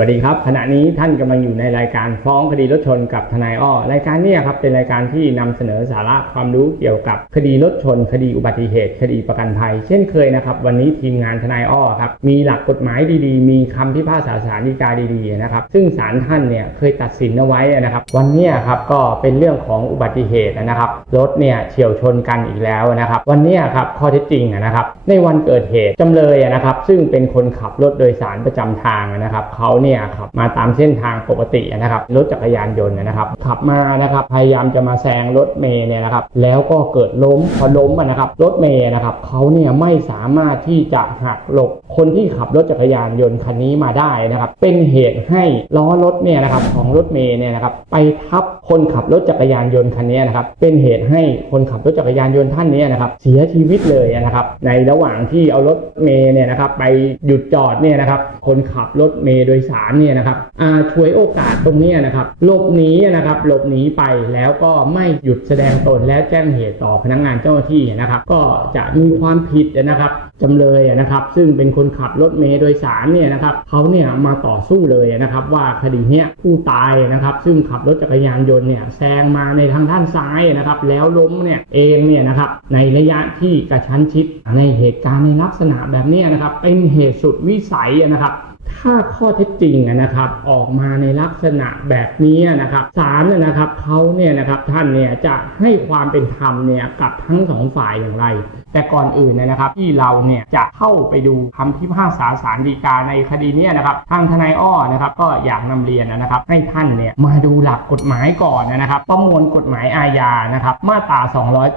วัสดีครับ ขณะนี้ท่านกำลังอยู่ในรายการฟ้องคดีรถชนกับทนายอ้อรายการนี้ครับเป็นรายการที่นำเสนอสาระความรู้เกี่ยวกับคดีรถชน คดีอุบัติเหตุ คดีประกันภัย เช่นเคยนะครับวันนี้ทีมงานทนายอ้อครับมีหลักกฎหมายดีๆ มีคำพิพากษาศาลฎีกาดีๆนะครับซึ่งศาลท่านเนี่ยเคยตัดสินเอาไว้นะครับ วันนี้ครับก็เป็นเรื่องของอุบัติเหตุนะครับรถเนี่ยเฉียวชนกันอีกแล้วนะครับ วันนี้ครับข้อเท็จจริงนะครับในวันเกิดเหตุจำเลยนะครับซึ่งเป็นคนขับรถโดยสารประจำทางนะครับเขาเนี่ยขับมาตามเส้นทางปกตินะครับรถจักรยานยนต์นะครับขับมานะครับพยายามจะมาแซงรถเมย์เนี่ยนะครับแล้วก็เกิดล้มพอล้มอะนะครับรถเมย์นะครับเขาเนี่ยไม่สามารถที่จะหักหลบคนที่ขับรถจักรยานยนต์คันนี้มาได้นะครับเป็นเหตุให้ล้อรถเนี่ยนะครับของรถเมย์เนี่ยนะครับไปทับคนขับรถจักรยานยนต์คันนี้นะครับเป็นเหตุให้คนขับรถจักรยานยนต์ท่านนี้นะครับเสียชีวิตเลยนะครับในระหว่างที่เอารถเมย์เนี่ยนะครับไปหยุดจอดเนี่ยนะครับคนขับรถเมย์โดยสารเนี่ยนะครับอาช่วยโอกาสตรงนี้นะครับหลบหนีนะครับหลบหนีไปแล้วก็ไม่หยุดแสดงตนและแจ้งเหตุต่อพนักงานเจ้าหน้าที่นะครับ ก็จะมีความผิดนะครับจำเลยนะครับ ซึ่งเป็นคนขับรถเมย์โดยสารเนี่ยนะครับเขาเนี่ยมาต่อสู้เลยนะครับ ว่าคดีเนี้ยผู้ตายนะครับ ซึ่งขับรถจักรยานยนต์เนี่ยแซงมาในทางด้านซ้ายนะครับ แล้วล้มเนี่ยเองเนี่ยนะครับในระยะที่กระชั้นชิดในเหตุการณ์ในลักษณะแบบนี้นะครับ เป็นเหตุสุดวิสัยนะครับ ถ้าข้อเท็จจริงนะครับออกมาในลักษณะแบบนี้นะครับศาลนะครับเขาเนี่ยนะครับท่านเนี่ยจะให้ความเป็นธรรมเนี่ยกับทั้งสองฝ่ายอย่างไร แต่ก่อนอื่นนะครับที่เราเนี่ยจะเข้าไปดูคำพิพากษาศาลฎีกาในคดีเนี้นะครับทางทนายอ้อนะครับก็อยากนำเรียนนะครับให้ท่านเนี่ยมาดูหลักกฎหมายก่อนนะครับ ประมวลกฎหมายอาญานะครับมาตรา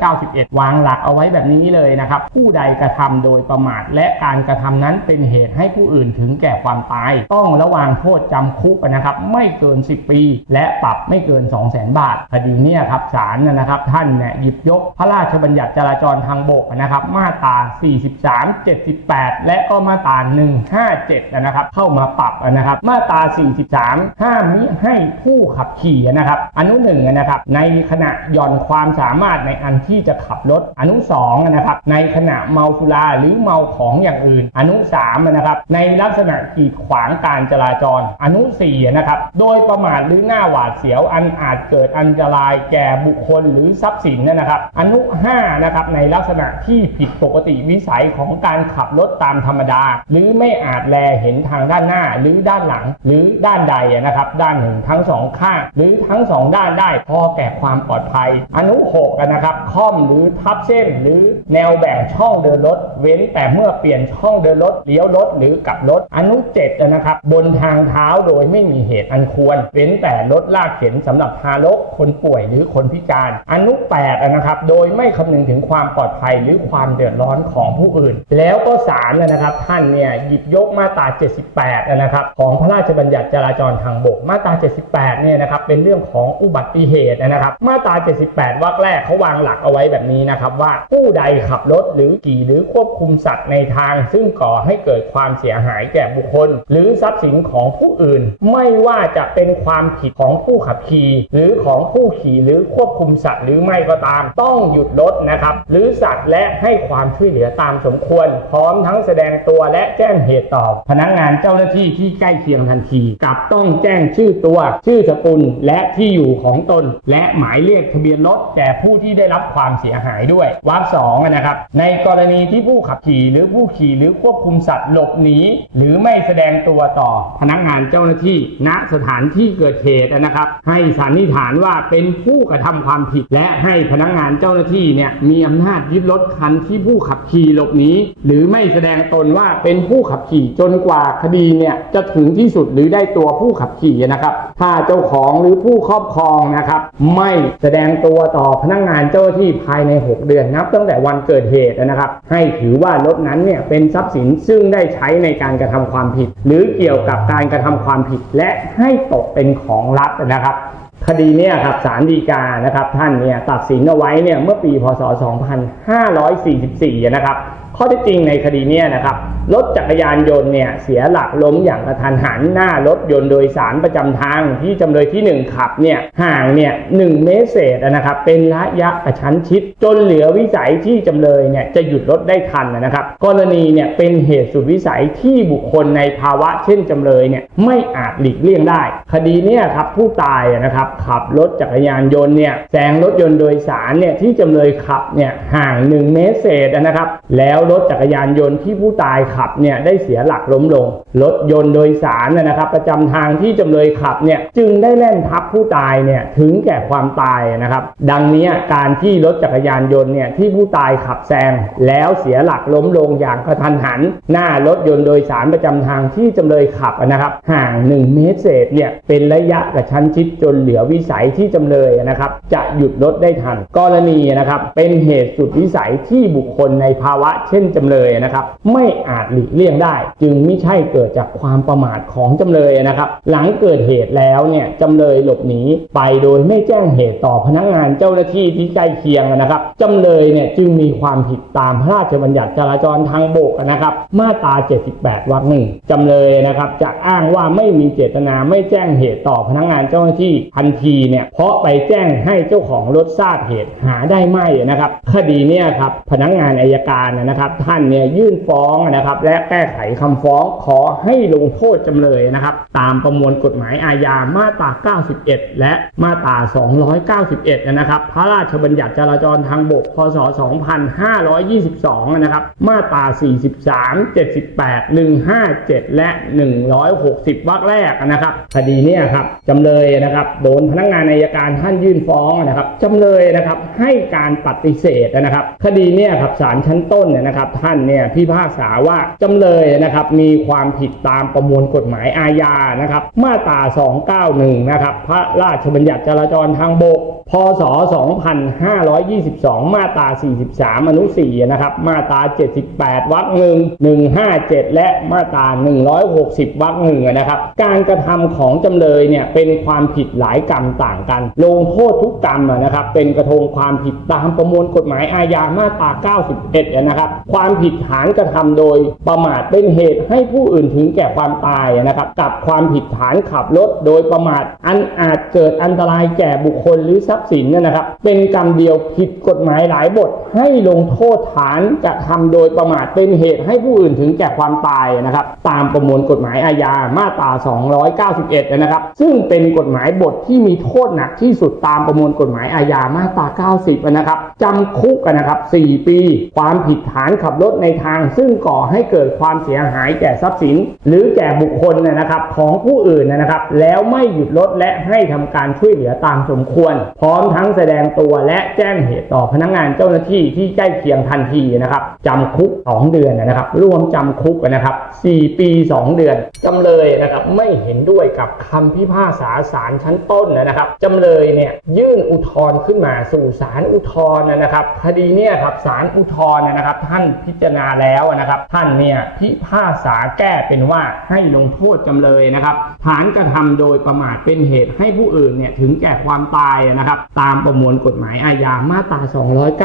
291 วางหลักเอาไว้แบบนี้เลยนะครับผู้ใดกระทำโดยประมาทและการกระทำนั้นเป็นเหตุให้ผู้อื่นถึงแก่ความตาย ต้องระวางโทษจำคุกนะครับไม่เกิน 10 ปี และปรับไม่เกิน 2 0 0 0 0 0บาท คดีเนี้ครับศาลนะครับท่านเนี่ยหยิบยกพระราชบัญญัติจราจรทางบกนะครับมาตรา 43 78 และก็มาตรา 157 นะครับเข้ามาปรับนะครับมาตรา 43 ห้ามมิให้ผู้ขับขี่นะครับอนุหนึ่งนะครับในขณะหย่อนความสามารถในอันที่จะขับรถอนุสองนะครับในขณะเมาสุราหรือเมาของอย่างอื่น อนุสามนะครับในลักษณะกีดขวางการจราจร อนุสี่นะครับ โดยประมาทหรือหน้าหวาดเสียวอันอาจเกิดอันตรายแก่บุคคลหรือทรัพย์สินนะครับ อนุ5นะครับในลักษณะที่ผิดปกติวิสัยของการขับรถตามธรรมดา หรือไม่อาจแลเห็นทางด้านหน้าหรือด้านหลัง หรือด้านใดนะครับ ด้านหนึ่งทั้งสองข้าง หรือทั้งสองด้านได้พอแก่ความปลอดภัย อนุ6นะครับค่อมหรือทับเส้น หรือแนวแบ่งช่องเดินรถ เว้นแต่เมื่อเปลี่ยนช่องเดินรถเลี้ยวรถหรือกลับรถอนุ7นะครับ บนทางเท้าโดยไม่มีเหตุอันควร เว้นแต่รถลากเข็นสำหรับทารก คนป่วยหรือคนพิการ อนุ8นะครับ โดยไม่คำนึงถึงความปลอดภัยหรือความเดือดร้อนของผู้อื่น แล้วก็ศาลนะครับ ท่านเนี่ยหยิบยกมาตรา 78นะครับของพระราชบัญญัติจราจรทางบก มาตรา 78เนี่ยนะครับเป็นเรื่องของอุบัติเหตุนะครับ มาตรา 78วรรคแรกเขาวางหลักเอาไว้แบบนี้นะครับว่าผู้ใดขับรถหรือขี่หรือควบคุมสัตว์ในทาง ซึ่งก่อให้เกิดความเสียหายแก่บุคคลหรือทรัพย์สินของผู้อื่น ไม่ว่าจะเป็นความผิดของผู้ขับขี่หรือของผู้ขี่หรือควบคุมสัตว์หรือไม่ก็ตาม ต้องหยุดรถนะครับ หรือสัตว์และให้ความช่วยเหลือตามสมควร พร้อมทั้งแสดงตัวและแจ้งเหตุต่อพนักงานเจ้าหน้าที่ที่ใกล้เคียงทันทีกับต้องแจ้งชื่อตัว ชื่อสกุลและที่อยู่ของตน และหมายเลขทะเบียนรถแก่ผู้ที่ได้รับความเสียหายด้วยวรรคสองนะครับ ในกรณีที่ผู้ขับขี่หรือผู้ขี่หรือควบคุมสัตว์หลบหนีหรือไม่แสแสดงตัวต่อพนักงานเจ้าหน้าที่ ณสถานที่เกิดเหตุนะครับ ให้สันนิษฐานว่าเป็นผู้กระทำความผิด และให้พนักงานเจ้าหน้าที่เนี่ยมีอำนาจยึดรถคันที่ผู้ขับขี่หลบหนีหรือไม่แสดงตนว่าเป็นผู้ขับขี่จนกว่าคดีเนี่ยจะถึงที่สุดหรือได้ตัวผู้ขับขี่นะครับ ถ้าเจ้าของหรือผู้ครอบครองนะครับ ไม่แสดงตัวต่อพนักงานเจ้าหน้าที่ภายใน 6 เดือนนับ ตั้งแต่วันเกิดเหตุนะครับ ให้ถือว่ารถนั้นเนี่ยเป็นทรัพย์สินซึ่งได้ใช้ในการกระทำความผิดหรือเกี่ยวกับการกระทำความผิดและให้ตกเป็นของรัฐนะครับ คดีเนี่ยครับศาลฎีกานะครับท่านเนี่ยตัดสินเอาไว้เนี่ยเมื่อปีพศ 2544 นะครับ ข้อท็จจริงในคดีนี่ยนะครับรถจักรยานยนต์เนี่ยเสียหลักล้มอย่างกระทันหันหน้ารถยนต์โดยสารประจำทางที่จำเลยที่ 1 ขับเนี่ยห่างเนี่ยหเมตรเศษนะครับเป็นระยะกระชั้นชิด จนเหลือวิสัยที่จำเลยเนี่ยจะหยุดรถได้ทันนะครับ กรณีเนี่ยเป็นเหตุสุดวิสัยที่บุคคลในภาวะเช่นจำเลยเนี่ยไม่อาจหลีกเลี่ยงได้ คดีเนี่ยครับผู้ตายนะครับขับรถจักรยานยนต์เนี่ยแซงรถยนต์โดยสารเนี่ยที่จำเลยขับเนี่ยห่าง 1 เมตรเศษนะครับแล้วรถจักรยานยนต์ที่ผู้ตายขับเนี่ยได้เสียหลักล้มลง รถยนต์โดยสารนะครับ ประจำทางที่จำเลยขับเนี่ยจึงได้แล่นทับผู้ตายเนี่ยถึงแก่ความตายนะครับ ดังนี้การที่รถจักรยานยนต์เนี่ยที่ผู้ตายขับแซงแล้วเสียหลักล้มลงอย่างกระทันหัน หน้ารถยนต์โดยสารประจำทางที่จำเลยขับนะครับ ห่าง 1 เมตรเศษเนี่ยเป็นระยะกระชั้นชิดจนเหลือวิสัยที่จำเลยนะครับจะหยุดรถได้ทัน กรณีนะครับเป็นเหตุสุดวิสัยที่บุคคลในภาวะเช่นจำเลยนะครับ ไม่อาจหลีกเลี่ยงได้ จึงไม่ใช่เกิดจากความประมาทของจำเลยนะครับ หลังเกิดเหตุแล้วเนี่ยจำเลยหลบหนีไปโดยไม่แจ้งเหตุต่อพนักงานเจ้าหน้าที่ที่ใกล้เคียงนะครับจำเลยเนี่ยจึงมีความผิดตามพระราชบัญญัติจราจรทางบกนะครับ มาตรา 78 วรรคหนึ่งจำเลยนะครับจะอ้างว่าไม่มีเจตนาไม่แจ้งเหตุต่อพนักงานเจ้าหน้าที่ทันทีเนี่ยเพราะไปแจ้งให้เจ้าของรถทราบเหตุหาได้ไม่นะครับ คดีเนี่ยครับพนักงานอายการนะครับท่านเนี่ยยื่นฟ้องนะครับและแก้ไขคำฟ้องขอให้ลงโทษจำเลยนะครับตามประมวลกฎหมายอาญามาตรา 91 และมาตรา 291 นะครับพระราชบัญญัติจราจรทางบก พศ 2522 นะครับมาตรา 43 78 157 และ 160 วรรคแรกนะครับคดีเนี่ยครับจำเลยนะครับโดนพนักงานอายการท่านยื่นฟ้องนะครับจำเลยนะครับให้การปฏิเสธนะครับ คดีเนี่ยครับศาลชั้นต้นเนี่ยนะครับท่านเนี่ยพิพากษาว่าจำเลยนะครับมีความผิดตามประมวลกฎหมายอาญานะครับมาตรา 291 นะครับพระราชบัญญัติจราจรทางบก พศ 2522 มาตรา 43 อนุ 4 นะครับ มาตรา 78 วรรคหนึ่ง157 และมาตรา 160 วรรคหนึ่งนะครับ การกระทำของจำเลยเนี่ยเป็นความผิดหลายกรรมต่างกัน ลงโทษทุกกรรมนะครับ เป็นกระทงความผิดตามประมวลกฎหมายอาญามาตรา 91 นะครับความผิดฐานกระทำโดยประมาทเป็นเหตุให้ผู้อื่นถึงแก่ความตายนะครับ กับความผิดฐานขับรถโดยประมาทอันอาจเกิดอันตรายแก่บุคคลหรือทรัพย์สินเนยนะครับ เป็นกรรมเดียวผิดกฎหมายหลายบท ให้ลงโทษฐานกระทำโดยประมาทเป็นเหตุให้ผู้อื่นถึงแก่ความตายนะครับ ตามประมวลกฎหมายอาญามาตรา 291 นะครับ ซึ่งเป็นกฎหมายบทที่มีโทษหนักที่สุดตามประมวลกฎหมายอาญามาตรา 90 นะครับจำคุกกันนะครับ 4 ปี ความผิดฐานขับรถในทางซึ่งก่อให้เกิดความเสียหายแก่ทรัพย์สิน หรือแก่บุคคลนะครับ ของผู้อื่นนะครับ แล้วไม่หยุดรถและให้ทำการช่วยเหลือตามสมควร พร้อมทั้งแสดงตัวและแจ้งเหตุต่อพนักงานเจ้าหน้าที่ที่ใกล้เคียงทันทีนะครับจำคุก 2 เดือนนะครับ รวมจำคุกนะครับ 4 ปี 2 เดือนจำเลยนะครับไม่เห็นด้วยกับคำพิพากษาศาลชั้นต้นนะครับจำเลยเนี่ยยื่นอุทธรณ์ขึ้นมาสู่ศาลอุทธรณ์นะครับ คดีเนี่ยครับศาลอุทธรณ์นะครับท่านานพิจารณาแล้วนะครับ ท่านเนี่ยพิพากษาแก้เป็นว่าให้ลงโทษจำเลยนะครับ ฐานกระทำโดยประมาทเป็นเหตุให้ผู้อื่นเนี่ยถึงแก่ความตายนะครับ ตามประมวลกฎหมายอาญามาตรา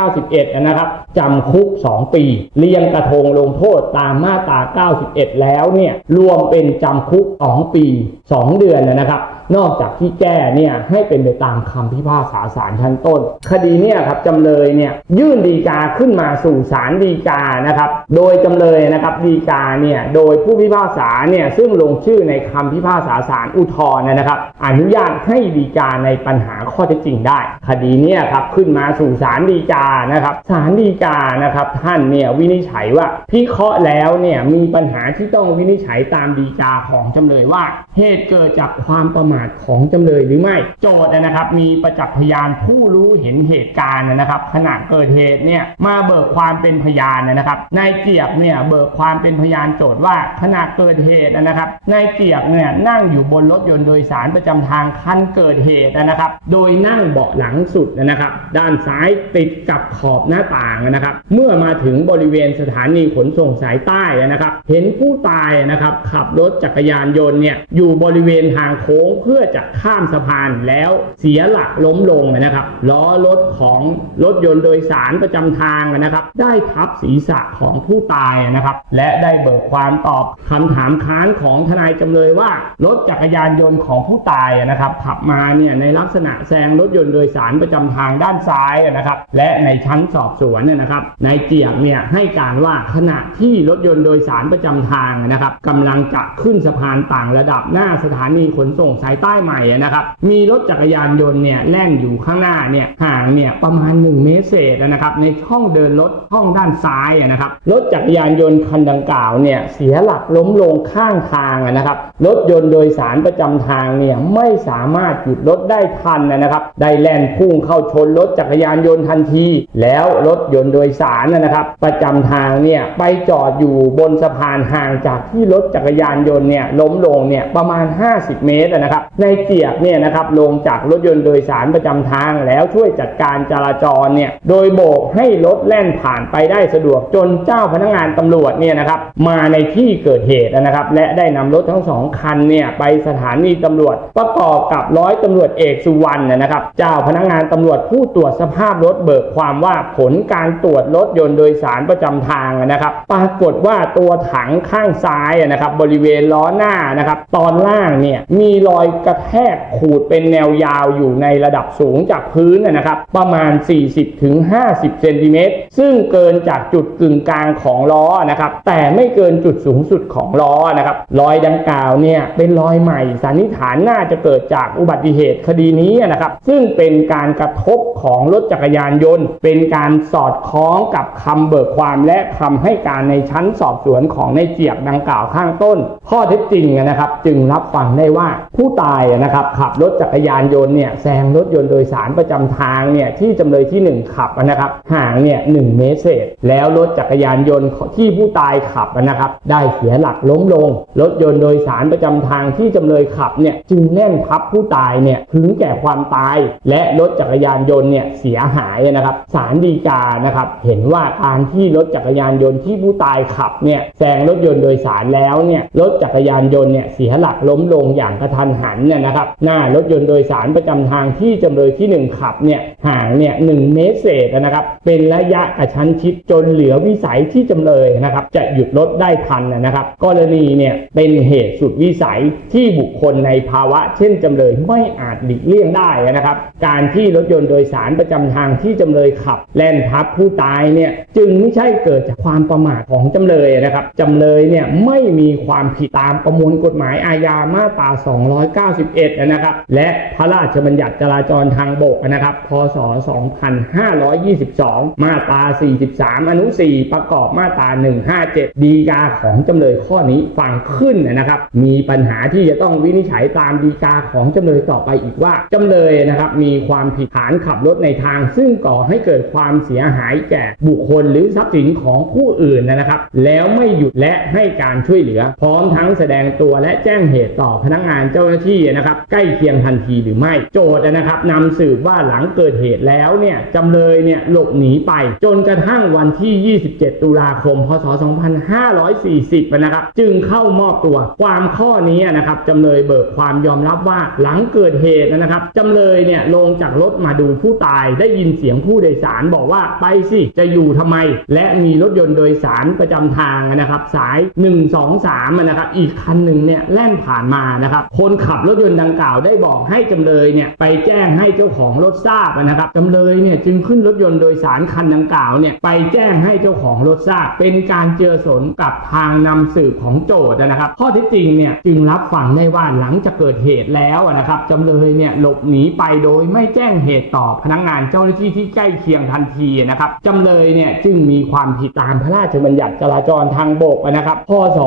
291 นะครับจำคุก 2 ปีเรียงกระทงลงโทษตามมาตรา 91 แล้วเนี่ยรวมเป็นจำคุก 2 ปี 2 เดือนนะครับ นอกจากที่แก้เนี่ยให้เป็นไปตามคำพิพากษาศาลชั้นต้น คดีเนี่ยครับจำเลยเนี่ยยื่นดีกาขึ้นมาสู่ศาลดีกานะครับ โดยจำเลยนะครับดีกาเนี่ยโดยผู้พิพากษาเนี่ยซึ่งลงชื่อในคำพิพากษาศาลอุทธรณ์นะครับ อนุญาตให้ดีกาในปัญหาข้อเท็จจริงได้ คดีเนี่ยครับขึ้นมาสู่ศาลดีกานะครับศาลดีกานะครับท่านเนี่ยวินิจฉัยว่าพิเคราะห์แล้วเนี่ยมีปัญหาที่ต้องวินิจฉัยตามดีกาของจำเลยว่า เหตุเกิดจากความประมาทของจำเลยหรือไม่ โจทย์นะครับ มีประจักษ์พยานผู้รู้เห็นเหตุการณ์นะครับ ขณะเกิดเหตุเนี่ยมาเบิกความเป็นพยานนะครับนายเจียบเนี่ยเบิกความเป็นพยานโจทย์ว่าขณะเกิดเหตุนะครับนายเจียบเนี่ยนั่งอยู่บนรถยนต์โดยสารประจำทางคันเกิดเหตุนะครับ โดยนั่งเบาะหลังสุดนะครับ ด้านซ้ายติดกับขอบหน้าต่างนะครับ เมื่อมาถึงบริเวณสถานีขนส่งสายใต้นะครับ เห็นผู้ตายนะครับขับรถจักรยานยนต์เนี่ยอยู่บริเวณทางโค้งเพื่อจะข้ามสะพานแล้วเสียหลักล้มลงนะครับล้อรถของรถยนต์โดยสารประจำทางนะครับ ได้ทับศีรษะของผู้ตายนะครับ และได้เบิกความตอบคำถามค้านของทนายจำเลยว่ารถจักรยานยนต์ของผู้ตายนะครับ ขับมาเนี่ยในลักษณะแซงรถยนต์โดยสารประจำทางด้านซ้ายนะครับ และในชั้นสอบสวนเนี่ยนะครับนายเจียกเนี่ยให้การว่าขณะที่รถยนต์โดยสารประจำทางนะครับกำลังจะขึ้นสะพานต่างระดับหน้าสถานีขนส่งสายใต้ใหม่นะครับ มีรถจักรยานยนต์เนี่ยแล่นอยู่ข้างหน้าเนี่ยห่างเนี่ยประมาณ 1 เมตรเศษนะครับ ในช่องเดินรถช่องด้านซ้ายนะครับ รถจักรยานยนต์คันดังกล่าวเนี่ยเสียหลักล้มลงข้างทางนะครับ รถยนต์โดยสารประจำทางเนี่ยไม่สามารถหยุดรถได้ทันนะครับ ได้แล่นพุ่งเข้าชนรถจักรยานยนต์ทันที แล้วรถยนต์โดยสารนะครับ ประจำทางเนี่ยไปจอดอยู่บนสะพานห่างจากที่รถจักรยานยนต์เนี่ยล้มลงเนี่ยประมาณ 50 เมตรนะครับในเจียบเนี่ยนะครับลงจากรถยนต์โดยสารประจำทางแล้วช่วยจัดการจราจรเนี่ยโดยโบกให้รถแล่นผ่านไปได้สะดวกจนเจ้าพนักงานตำรวจเนี่ยนะครับมาในที่เกิดเหตุนะครับ และได้นำรถทั้งสองคันเนี่ยไปสถานีตำรวจ ประกอบกับร้อยตำรวจเอกสุวรรณนะครับ เจ้าพนักงานตำรวจผู้ตรวจสภาพรถเบิกความว่าผลการตรวจรถยนต์โดยสารประจำทางนะครับ ปรากฏว่าตัวถังข้างซ้ายนะครับบริเวณล้อหน้านะครับตอนล่างเนี่ยมีรอยกระแทกขูดเป็นแนวยาวอยู่ในระดับสูงจากพื้นนะครับ ประมาณ 40-50 เซนติเมตร ซึ่งเกินจากจุดกึ่งกลางของล้อนะครับ แต่ไม่เกินจุดสูงสุดของล้อนะครับ รอยดังกล่าวเนี่ยเป็นรอยใหม่สันนิษฐานน่าจะเกิดจากอุบัติเหตุคดีนี้นะครับ ซึ่งเป็นการกระทบของรถจักรยานยนต์ เป็นการสอดคล้องกับคำเบิกความและคำให้การในชั้นสอบสวนของในเจียบดังกล่าวข้างต้น ข้อเท็จจริงนะครับ จึงรับฟังได้ว่าผู้ตายนะครับขับรถจักรยานยนต์เนี่ยแซงรถยนต์โดยสารประจำทางเนี่ยที่จำเลยที่หนึ่งขับนะครับห่างเนี่ยหนึ่งเมตรเศษ แล้วรถจักรยานยนต์ที่ผู้ตายขับนะครับได้เสียหลักล้มลง รถยนต์โดยสารประจำทางที่จำเลยขับเนี่ยจึงแน่นทับผู้ตายเนี่ยถึงแก่ความตาย และรถจักรยานยนต์เนี่ยเสียหายนะครับศาลฎีกานะครับเห็นว่าการที่รถจักรยานยนต์ที่ผู้ตายขับเนี่ยแซงรถยนต์โดยสารแล้วเนี่ยรถจักรยานยนต์เนี่ยเสียหลักล้มลงอย่างกระทันหันเนี่ยนะครับหน้ารถยนต์โดยสารประจำทางที่จำเลยที่หนึ่งขับเนี่ยห่างเนี่ยหนึ่งเมตรเศษนะครับเป็นระยะกระชั้นชิดจนเหลือวิสัยที่จำเลยนะครับจะหยุดรถได้ทันนะครับกรณีเนี่ยเป็นเหตุสุดวิสัยที่บุคคลในภาวะ เช่นจำเลยไม่อาจหลีกเลี่ยงได้นะครับการที่รถยนต์โดยสารประจำทางที่จำเลยขับ แล่นทับผู้ตายเนี่ยจึงไม่ใช่เกิดจากความประมาทของจำเลยนะครับจำเลยเนี่ยไม่มีความผิดตามประมวลกฎหมายอาญามาตรา291 นะครับ และพระราชบัญญัติจราจรทางบกนะครับ พศ 2522 มาตรา 43 อนุ 4 ประกอบมาตรา 157 ดีกาของจำเลยข้อนี้ฟังขึ้นนะครับ มีปัญหาที่จะต้องวินิจฉัยตามดีกาของจำเลยต่อไปอีกว่าจำเลยนะครับมีความผิดฐานขับรถในทาง ซึ่งก่อให้เกิดความเสียหายแก่บุคคลหรือทรัพย์สินของผู้อื่นนะครับ แล้วไม่หยุดและให้การช่วยเหลือ พร้อมทั้งแสดงตัวและแจ้งเหตุต่อพนักงานเจ้าหน้าที่นะครับใกล้เคียงทันทีหรือไม่ โจทย์นะครับนำสืบว่าหลังเกิดเหตุแล้วเนี่ยจำเลยเนี่ยหลบหนีไป จนกระทั่งวันที่ 27 ตุลาคม พศ 2540 นะครับ จึงเข้ามอบตัวความข้อนี้นะครับจำเลยเบิกความยอมรับว่าหลังเกิดเหตุนะครับจำเลยเนี่ยลงจากรถมาดูผู้ตายได้ยินเสียงผู้โดยสารบอกว่าไปสิจะอยู่ทำไม และมีรถยนต์โดยสารประจำทางนะครับ สาย 1 2 3นะครับอีกคันหนึ่งเนี่ยแล่นผ่านมานะครับคนขับับรถยนต์ดังกล่าวได้บอกให้จำเลยเนี่ยไปแจ้งให้เจ้าของรถทราบนะครับจำเลยเนี่ยจึงขึ้นรถยนต์โดยสารคันดังกล่าวเนี่ยไปแจ้งให้เจ้าของรถทราบ เป็นการเจอสนกับทางนำสืบของโจทย์นะครับ ข้อเที่จริงเนี่ยจึงรับฟังได้ว่าหลังจากเกิดเหตุแล้วนะครับจำเลยเนี่ยหลบหนีไปโดยไม่แจ้งเหตุต่อพนักงานเจ้าหน้าที่ที่ใกล้เคียงทันทีนะครับจำเลยเนี่ยจึงมีความผิดตามพระราชบัญญัติจราจรทางบกนะครับพศ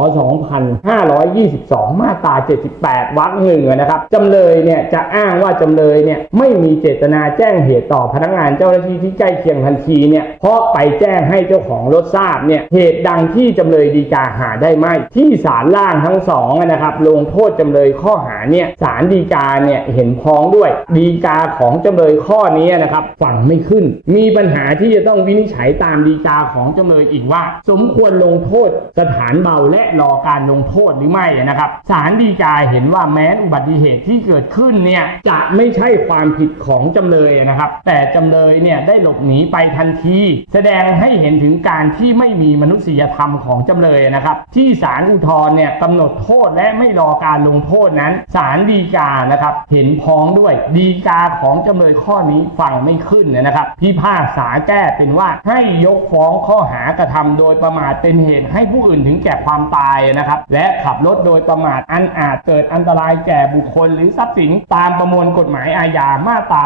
2522 มาตรา 78วรรคหนึ่งนะครับจำเลยเนี่ยจะอ้างว่าจำเลยเนี่ยไม่มีเจตนาแจ้งเหตุต่อพนักงานเจ้าหน้าที่ที่ใกล้เคียงทันทีเนี่ยเพราะไปแจ้งให้เจ้าของรถทราบเนี่ยเหตุดังที่จำเลยดีกาหาได้ไหมที่ศาลล่างทั้งสองนะครับลงโทษจำเลยข้อหาเนี่ยศาลดีกาเนี่ยเห็นพ้องด้วยดีกาของจำเลยข้อนี้นะครับฟังไม่ขึ้น มีปัญหาที่จะต้องวินิจฉัยตามดีกาของจำเลยอีกว่า สมควรลงโทษสถานเบาและรอการลงโทษหรือไม่นะครับศาลดีกาเห็นว่าแม้อุบัติเหตุที่เกิดขึ้นเนี่ยจะไม่ใช่ความผิดของจำเลยนะครับ แต่จำเลยเนี่ยได้หลบหนีไปทันที แสดงให้เห็นถึงการที่ไม่มีมนุษยธรรมของจำเลยนะครับ ที่ศาลอุทธรณ์เนี่ยกำหนดโทษและไม่รอการลงโทษนั้นศาลฎีกานะครับ เห็นพ้องด้วยฎีกาของจำเลยข้อนี้ฟังไม่ขึ้นนะครับพิพากษาแก้เป็นว่าให้ยกฟ้องข้อหากระทำโดยประมาทเป็นเหตุให้ผู้อื่นถึงแก่ความตายนะครับ และขับรถโดยประมาทอันอาจเกิดอันตรายแก่บุคคลหรือทรัพย์สิน ตามประมวลกฎหมายอาญามาตรา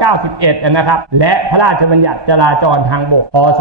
291 นะครับ และพระราชบัญญัติจราจรทางบก พศ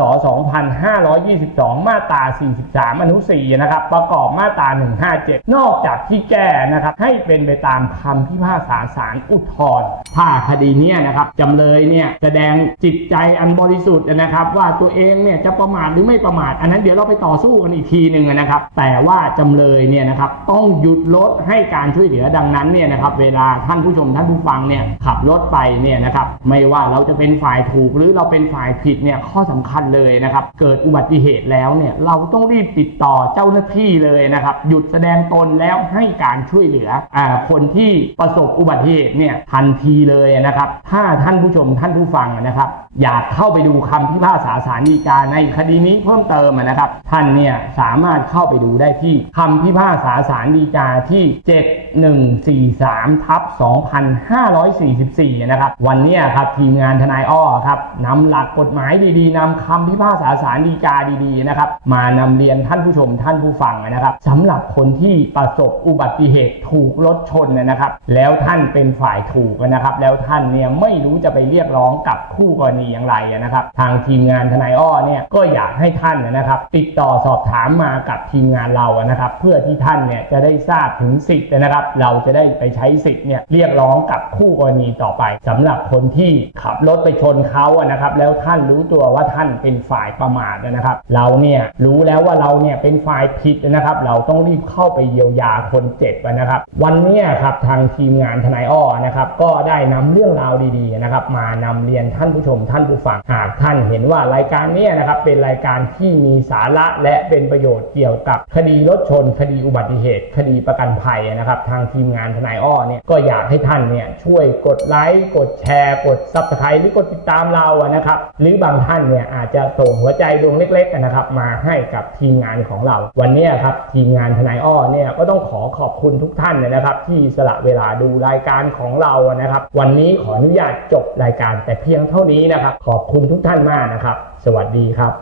2522 มาตรา 43 อนุ 4 นะครับ ประกอบมาตรา 157 นอกจากที่แก้นะครับ ให้เป็นไปตามคำพิพากษาศาลอุทธรณ์ถ้าคดีนี้นะครับจำเลยเนี่ยแสดงจิตใจอันบริสุทธิ์นะครับ ว่าตัวเองเนี่ยจะประมาทหรือไม่ประมาท อันนั้นเดี๋ยวเราไปต่อสู้กันอีกทีหนึ่งนะครับ แต่ว่าจำเลยเนี่ยนะครับต้องหยุดรถให้การช่วยเหลือดังนั้นเนี่ยนะครับเวลาท่านผู้ชมท่านผู้ฟังเนี่ยขับรถไปเนี่ยนะครับไม่ว่าเราจะเป็นฝ่ายถูกหรือเราเป็นฝ่ายผิดเนี่ยข้อสำคัญเลยนะครับเกิดอุบัติเหตุแล้วเนี่ยเราต้องรีบติดต่อเจ้าหน้าที่เลยนะครับหยุดแสดงตนแล้วให้การช่วยเหลืออคนที่ประสบอุบัติเหตุเนี่ยทันทีเลยนะครับถ้าท่านผู้ชมท่านผู้ฟังนะครับอยากเข้าไปดูคำพิพากษาศาลฎีกาในคดีนี้เพิ่มเติมนะครับ ท่านเนี่ยสามารถเข้าไปดูได้ที่คำพิพากษาศาลฎีกาที่7143ทับ2544 นะครับ วันนี้ครับทีมงานทนายอ้อครับนำหลักกฎหมายดีๆนำคำพิพากษาศาลฎีกาดีๆนะครับมานำเรียนท่านผู้ชมท่านผู้ฟังนะครับสำหรับคนที่ประสบอุบัติเหตุถูกรถชนนะครับ แล้วท่านเป็นฝ่ายถูกนะครับ แล้วท่านเนี่ยไม่รู้จะไปเรียกร้องกับคู่กรณีอย่างไรนะครับ ทางทีมงานทนายอ้อเนี่ยก็อยากให้ท่านนะครับ ติดต่อสอบถามมากับทีมงานเรานะครับ เพื่อที่ท่านเนี่ยจะได้ทราบถึงสิทธิ์นะครับ เราจะได้ไปใช้สิทธิ์เนี่ยเรียกร้องกับคู่กรณีต่อไปสำหรับคนที่ขับรถไปชนเขาอะนะครับ แล้วท่านรู้ตัวว่าท่านเป็นฝ่ายประมาทนะครับ เราเนี่ยรู้แล้วว่าเราเนี่ยเป็นฝ่ายผิดนะครับ เราต้องรีบเข้าไปเยียวยาคนเจ็บนะครับ วันนี้ครับทางทีมงานทนายอ้อนะครับก็ได้นำเรื่องราวดีๆนะครับ มานำเรียนท่านผู้ชมท่านผู้ฟังหากท่านเห็นว่ารายการนี้นะครับเป็นรายการที่มีสาระและเป็นประโยชน์เกี่ยวกับ คดีรถชน คดีอุบัติเหตุ คดีประกันภัยนะครับ ทางทีีมงานทนายอ้อเนี่ยก็อยากให้ท่านเนี่ยช่วยกดไลค์กดแชร์กดซับสไครต์หรือกดติดตามเราอะนะครับหรือบางท่านเนี่ยอาจจะส่งหัวใจดวงเล็กๆนะครับมาให้กับทีมงานของเรา วันนี้ครับทีมงานทนายอ้อเนี่ยก็ต้องขอขอบคุณทุกท่านเลยนะครับ ที่สละเวลาดูรายการของเราอะนะครับ วันนี้ขออนุญาตจบรายการแต่เพียงเท่านี้นะครับ ขอบคุณทุกท่านมากนะครับ สวัสดีครับ